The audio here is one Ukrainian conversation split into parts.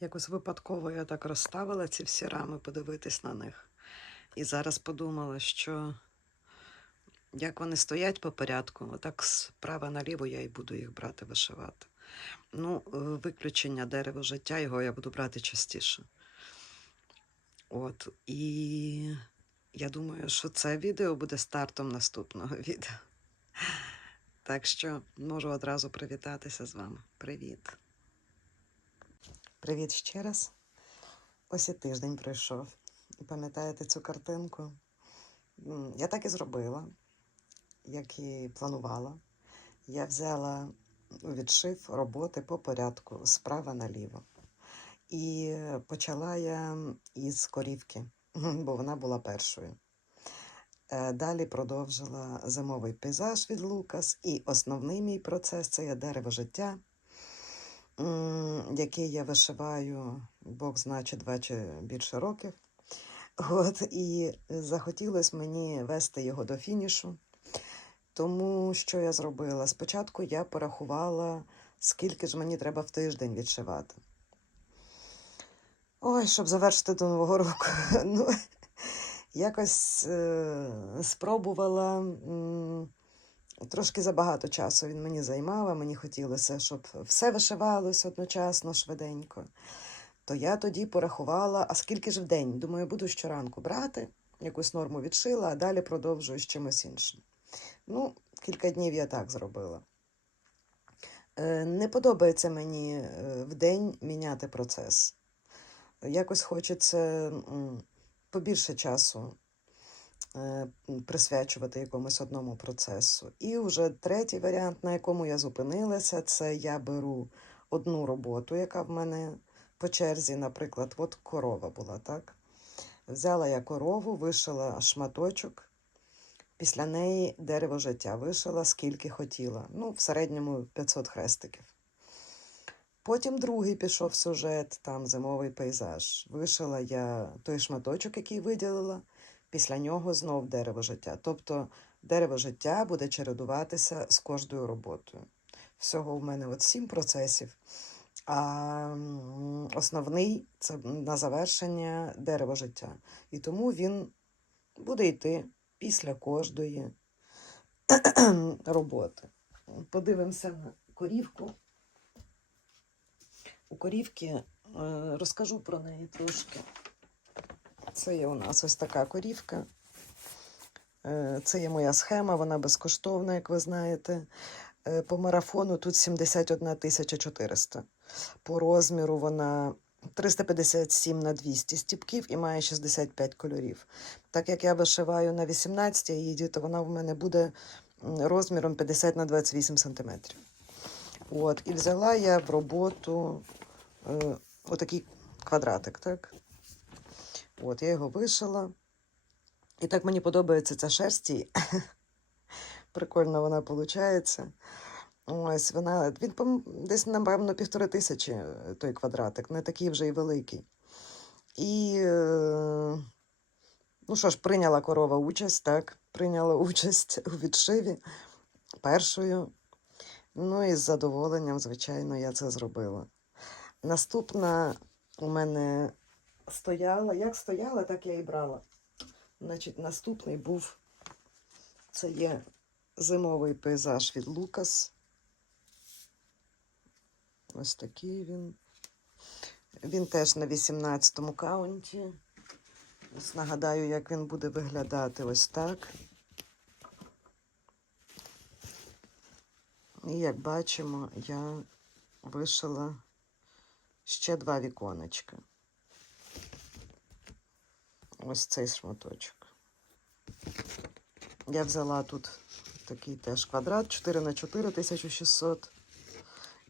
Якось випадково я так розставила ці всі рами, подивитись на них. І зараз подумала, що як вони стоять по порядку, отак справа наліво я і буду їх брати вишивати. Ну, е, виключення дерево життя, його я буду брати частіше. От. І я думаю, що це відео буде стартом наступного відео. Так що можу одразу привітатися з вами. Привіт. Привіт ще раз. Ось і тиждень пройшов. І пам'ятаєте цю картинку? Я так і зробила, як і планувала. Я взяла у відшив роботи по порядку справа наліво. І почала я із корівки, бо вона була першою. Е, Далі продовжила зимовий пейзаж від Лукас, і основний мій процес це є дерево життя, який я вишиваю, Бог знає, чи два чи більше років. От, і захотілося мені вести його до фінішу. Тому що я зробила? Спочатку я порахувала, скільки ж мені треба в тиждень відшивати. Ой, щоб завершити до Нового року. Ну, якось е, спробувала м, трошки забагато часу він мені займав, а мені хотілося, щоб все вишивалось одночасно, швиденько. То я тоді порахувала, а скільки ж в день? Думаю, буду щоранку брати, якусь норму відшила, а далі продовжую з чимось іншим. Ну, кілька днів я так зробила. Е, Не подобається мені е, в день міняти процес. Якось хочеться побільше часу присвячувати якомусь одному процесу. І вже третій варіант, на якому я зупинилася, це я беру одну роботу, яка в мене по черзі, наприклад, от корова була, так? Взяла я корову, вишила шматочок, після неї дерево життя вишила скільки хотіла. Ну, в середньому 500 хрестиків. Потім другий пішов сюжет, там зимовий пейзаж. Вишила я той шматочок, який виділила, після нього знов дерево життя. Тобто дерево життя буде чередуватися з кожною роботою. Всього в мене от сім процесів. А основний це на завершення дерево життя. І тому він буде йти після кожної роботи. Подивимося на корівку. У корівки е, розкажу про неї трошки. Це є у нас ось така корівка. Е, Це є моя схема, вона безкоштовна, як ви знаєте. Е, По марафону тут 71 400. По розміру вона 357 на 200 стіпків і має 65 кольорів. Так як я вишиваю на 18 її, то вона в мене буде розміром 50 на 28 сантиметрів. От, і взяла я в роботу е, отакий квадратик, так? От, я його вишила. І так мені подобається ця шерсть. Прикольно вона виходить. Ось вона, він десь, напевно, півтори тисячі е, той квадратик, не такий вже й великий. І, е, ну що ж, прийняла корова участь, так, прийняла участь у відшиві першою. Ну і з задоволенням, звичайно, я це зробила. Наступна у мене стояла, як стояла, так я і брала. Значить, наступний був, це є зимовий пейзаж від Лукас. Ось такий він. Він теж на 18-му каунті. Ось нагадаю, як він буде виглядати ось так. І як бачимо, я вишила ще два віконечка. Ось цей шматочок. Я взяла тут такий теж квадрат 4 на 4 1600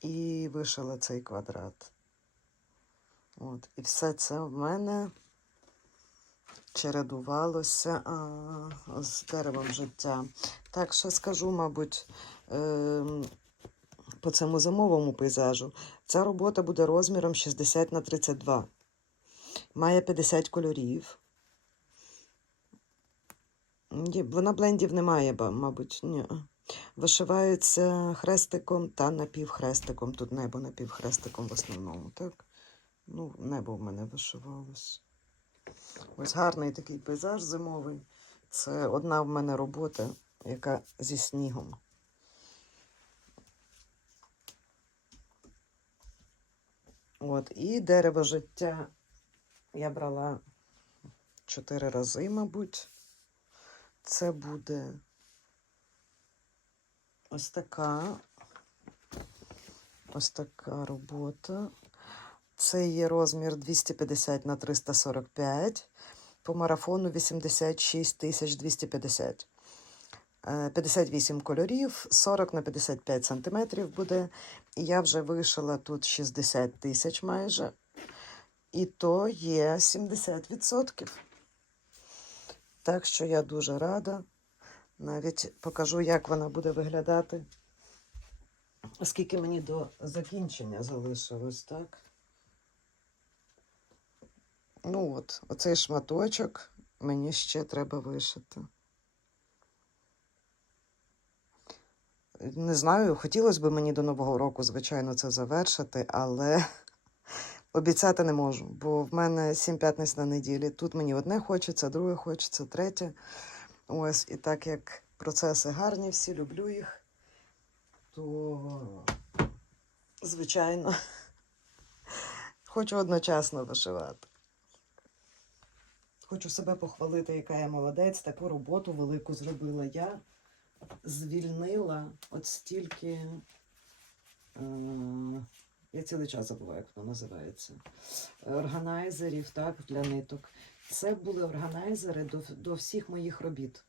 і вишила цей квадрат. От. І все це в мене чередувалося а, з деревом життя. Так, ще скажу, мабуть, ем, по цьому зимовому пейзажу. Ця робота буде розміром 60 на 32. Має 50 кольорів. Вона блендів не має, мабуть, ні. Вишивається хрестиком та напівхрестиком. Тут небо напівхрестиком в основному, так? Ну, небо в мене вишивалось. Ось гарний такий пейзаж зимовий. Це одна в мене робота, яка зі снігом. От, і дерево життя я брала чотири рази, мабуть. Це буде ось така. Ось така робота. Це є розмір 250 на 345. По марафону 86 тисяч 250. Е, 58 кольорів, 40 на 55 сантиметрів буде. Я вже вишила тут 60 тисяч майже. І то є 70%. Так що я дуже рада. Навіть покажу, як вона буде виглядати. Скільки мені до закінчення залишилось, так? Ну от, оцей шматочок мені ще треба вишити. Не знаю, хотілося б мені до Нового року, звичайно, це завершити, але обіцяти не можу, бо в мене сім п'ятниць на неділі. Тут мені одне хочеться, друге хочеться, третє. Ось, і так як процеси гарні, всі люблю їх, то, звичайно, хочу одночасно вишивати. Хочу себе похвалити, яка я молодець, таку роботу велику зробила я. Звільнила от стільки. Е, я цілий час забуваю, як воно називається. Органайзерів, так, для ниток. Це були органайзери до, до всіх моїх робіт.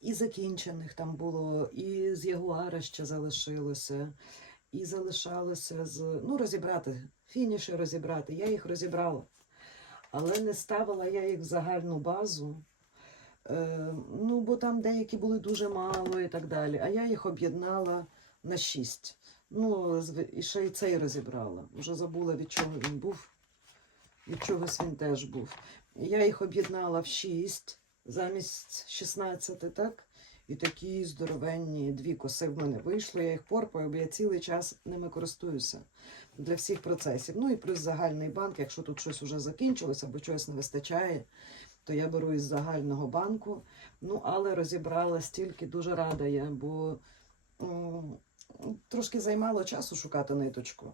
І закінчених там було, і з Ягуара ще залишилося, і залишалося з. Ну, розібрати, фініші розібрати. Я їх розібрала. Але не ставила я їх в загальну базу. Е, ну, бо там деякі були дуже мало і так далі. А я їх об'єднала на шість. Ну, і ще й цей розібрала. Вже забула, від чого він був. Від чогось він теж був. Я їх об'єднала в шість замість 16, так? І такі здоровенні дві коси в мене вийшло. Я їх порпаю, бо я цілий час ними користуюся для всіх процесів. Ну і плюс загальний банк, якщо тут щось вже закінчилося або чогось не вистачає, то я беру із загального банку. Ну, але розібрала стільки, дуже рада я, бо м, трошки займало часу шукати ниточку.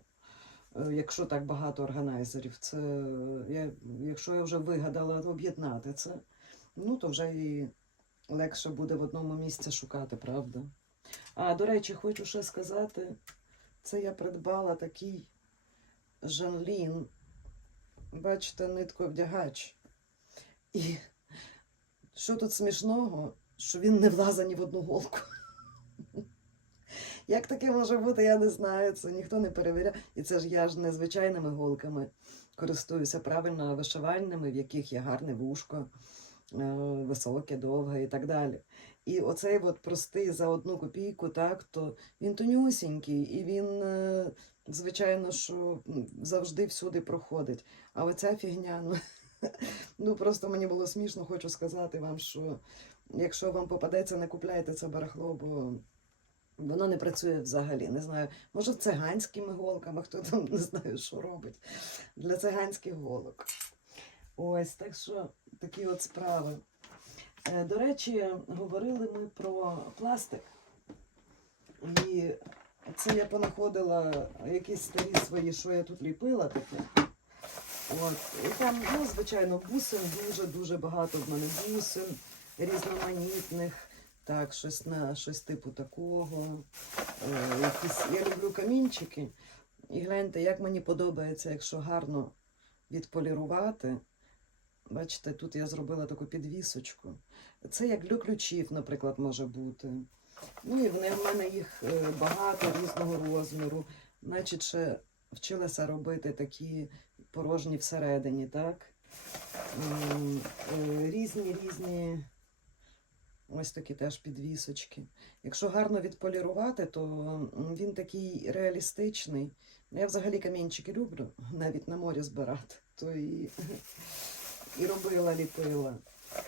Е, Якщо так багато органайзерів, це я, якщо я вже вигадала об'єднати це, ну то вже і легше буде в одному місці шукати, правда? А до речі, хочу ще сказати, це я придбала такий Жанлін, бачите, нитковдягач. І що тут смішного, що він не влазить ні в одну голку. Як таке може бути, я не знаю. Це ніхто не перевіряє. І це ж я ж не звичайними голками користуюся правильно вишивальними, в яких є гарне вушко, е, високе, довге і так далі. І оцей от простий за одну копійку, так, то він тонюсінький, і він, е, звичайно, що завжди всюди проходить. А оця фігня, ну, ну просто мені було смішно, хочу сказати вам, що якщо вам попадеться, не купляйте це барахло, бо воно не працює взагалі. Не знаю, може циганськими голками, хто там не знаю, що робить для циганських голок. Ось, так що такі от справи. Е, До речі, говорили ми про пластик. І це я понаходила якісь старі свої, що я тут ліпила таке. От. І там, ну, звичайно, бусин дуже-дуже багато в мене бусин, різноманітних. Так, щось на щось типу такого. Е, якісь, я люблю камінчики. І гляньте, як мені подобається, якщо гарно відполірувати. Бачите, тут я зробила таку підвісочку. Це як для ключів, наприклад, може бути. Ну і в мене їх е, багато різного розміру. Значить, ще вчилася робити такі порожні всередині, так? Е, Різні різні ось такі теж підвісочки. Якщо гарно відполірувати, то він такий реалістичний. Я взагалі камінчики люблю, навіть на морі збирати, то і, і робила, ліпила.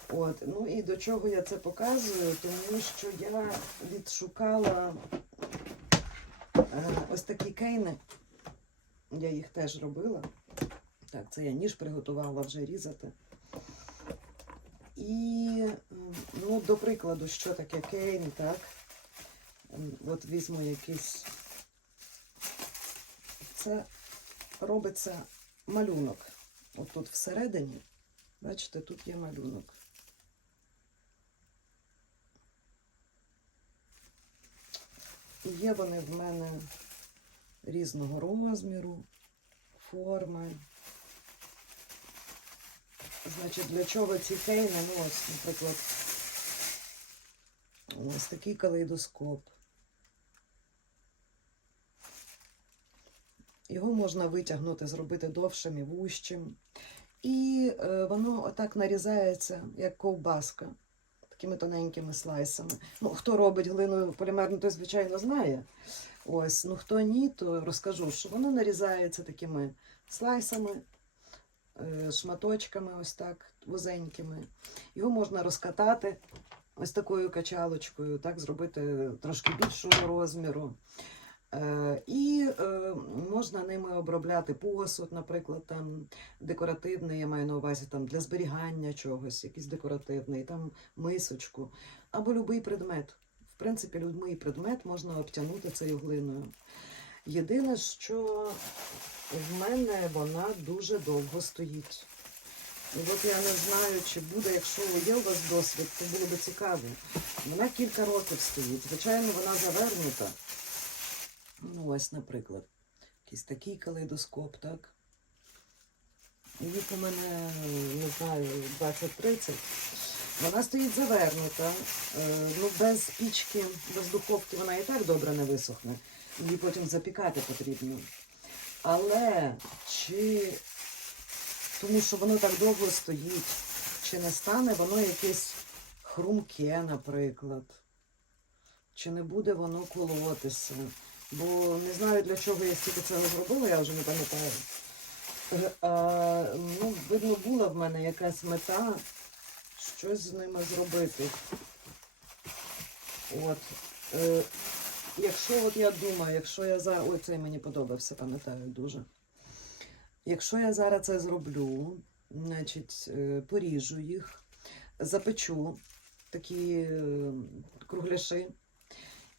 От. Ну і до чого я це показую? Тому що я відшукала е, ось такі кейни. Я їх теж робила. Так, це я ніж приготувала вже різати. І, ну, до прикладу, що таке кейн, так? От візьму якийсь. Це робиться малюнок. От тут всередині, бачите, тут є малюнок. І є вони в мене різного розміру, форми. Значить, для чого ці кейни? Ну, ось, наприклад, ось такий калейдоскоп. Його можна витягнути, зробити довшим і вущим. І е, воно отак нарізається, як ковбаска, такими тоненькими слайсами. Ну, хто робить глину полімерну, той, звичайно, знає. Ось, ну хто ні, то розкажу, що воно нарізається такими слайсами, шматочками, ось так, вузенькими. Його можна розкатати ось такою качалочкою, так, зробити трошки більшого розміру. Е, і е, можна ними обробляти посуд, наприклад, там декоративний, я маю на увазі там для зберігання чогось, якийсь декоративний, там мисочку, або будь-який предмет. В принципі, будь-який предмет можна обтягнути цією глиною. Єдине, що в мене вона дуже довго стоїть. І от я не знаю, чи буде, якщо є у вас досвід, то було б цікаво. Вона кілька років стоїть. Звичайно, вона завернута. Ну, ось, наприклад, якийсь такий калейдоскоп, так? Вік у мене, не знаю, 20-30. Вона стоїть завернута. Е, ну, без пічки, без духовки вона і так добре не висохне. Її потім запікати потрібно. Але чи тому що воно так довго стоїть, чи не стане воно якесь хрумке, наприклад, чи не буде воно колотися. Бо не знаю, для чого я стільки цього зробила, я вже не пам'ятаю. Е, ну, видно, була в мене якась мета щось з ними зробити. От. Якщо от я думаю, якщо я зараз. Ой, цей мені подобався, пам'ятаю дуже. Якщо я зараз це зроблю, значить, е, поріжу їх, запечу такі е, кругляши,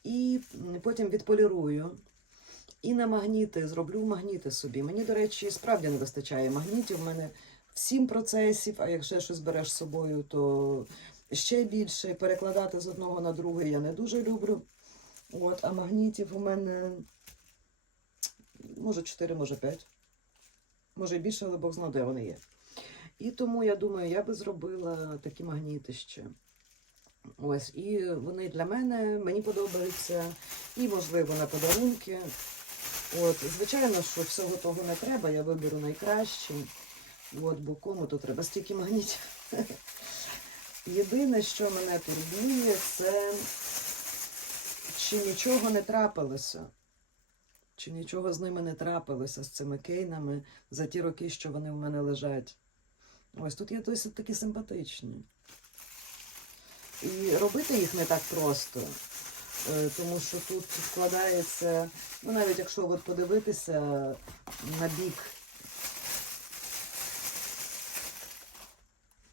і потім відполірую. І на магніти зроблю магніти собі. Мені, до речі, справді не вистачає магнітів. У мене сім процесів, а якщо щось береш з собою, то ще більше. Перекладати з одного на другий я не дуже люблю. От, а магнітів у мене може 4, може 5. Може і більше, але Бог знає, де вони є. І тому я думаю, я би зробила такі магніти ще. Ось, і вони для мене, мені подобаються, і, можливо, на подарунки. От, звичайно, що всього того не треба, я виберу найкращий. От, бо кому то треба стільки магнітів. Єдине, що мене турбує, це чи нічого не трапилося. Чи нічого з ними не трапилося, з цими кейнами за ті роки, що вони в мене лежать. Ось тут є досить такі симпатичні. І робити їх не так просто, е, тому що тут вкладається, ну навіть якщо от подивитися на бік.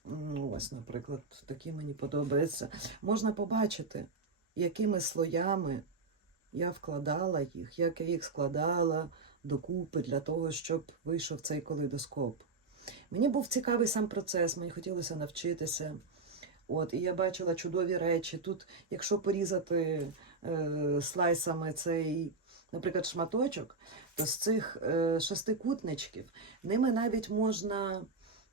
Ну, ось, наприклад, такі мені подобаються. Можна побачити, якими слоями я вкладала їх, як я їх складала докупи для того, щоб вийшов цей калейдоскоп. Мені був цікавий сам процес, мені хотілося навчитися. От, і я бачила чудові речі. Тут, якщо порізати е, слайсами цей, наприклад, шматочок, то з цих е, шестикутничків ними навіть можна,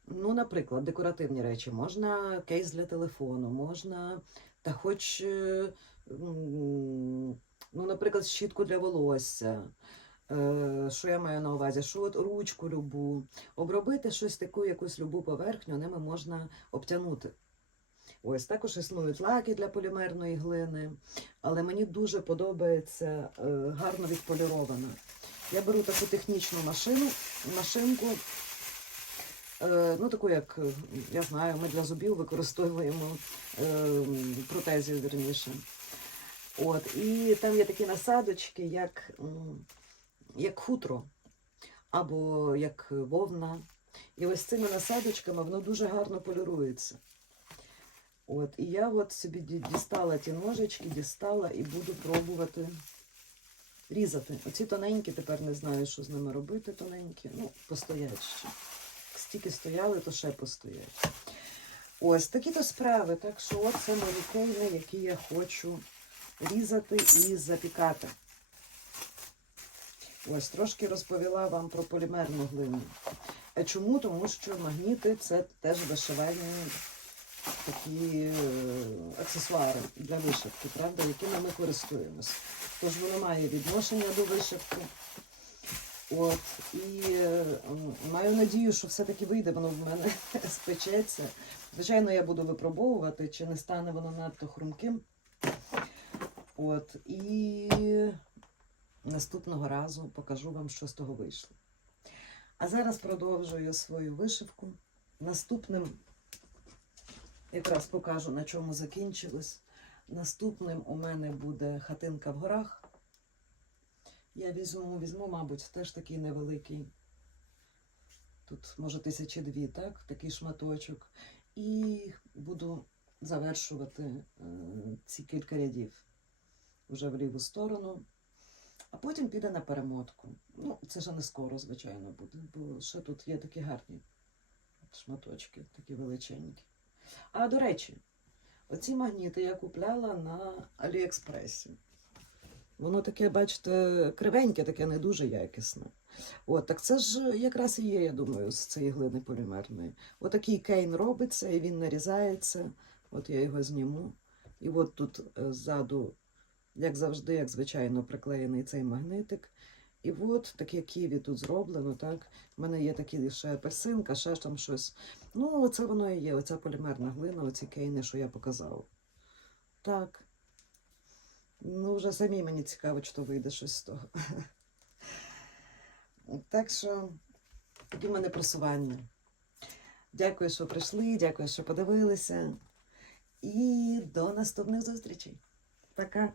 ну, наприклад, декоративні речі, можна кейс для телефону, можна та хоч, е, ну, наприклад, щітку для волосся. Е, Що я маю на увазі? Що от ручку любу, обробити щось таку, якусь любу поверхню, ними можна обтягнути. Ось також існують лаки для полімерної глини, але мені дуже подобається е, гарно відполірована. Я беру таку технічну машину, машинку, е, ну таку, як я знаю, ми для зубів використовуємо протезів вірніше. От, і там є такі насадочки, як, як хутро, або як вовна. І ось цими насадочками воно дуже гарно полірується. От, і я от собі дістала ті ножички, дістала і буду пробувати різати. Оці тоненькі, тепер не знаю, що з ними робити, тоненькі. Ну, постоять ще. Стільки стояли, то ще постоять. Ось такі то справи. Так що це мої кейни, які я хочу різати і запікати. Ось трошки розповіла вам про полімерну глину. А чому? Тому що магніти це теж вишивальні такі е, аксесуари для вишивки, правда, якими ми користуємось. Тож воно має відношення до вишивки. От, і е, маю надію, що все-таки вийде воно в мене спечеться. Звичайно, я буду випробовувати, чи не стане воно надто хрумким. От, і наступного разу покажу вам, що з того вийшло. А зараз продовжую свою вишивку. Наступним якраз покажу, на чому закінчилось. Наступним у мене буде хатинка в горах. Я візьму, візьму, мабуть, теж такий невеликий. Тут, може, тисячі дві, так? Такий шматочок. І буду завершувати е, ці кілька рядів вже в ліву сторону. А потім піде на перемотку. Ну, це вже не скоро, звичайно, буде, бо ще тут є такі гарні шматочки, такі величенькі. А до речі, оці магніти я купляла на Аліекспресі. Воно таке, бачите, кривеньке, таке не дуже якісне. От, так це ж якраз і є, я думаю, з цієї глини полімерної. Отакий кейн робиться і він нарізається. От я його зніму. І от тут е, ззаду, як завжди, як звичайно, приклеєний цей магнитик. І от таке ківі тут зроблено, так. У мене є такі ще апельсинка, ще там щось. Ну, оце воно і є, оця полімерна глина, оці кейни, що я показала. Так. Ну, вже самі мені цікаво, чи то вийде щось з того. Так що такі в мене просування. Дякую, що прийшли, дякую, що подивилися. І до наступних зустрічей. Пока.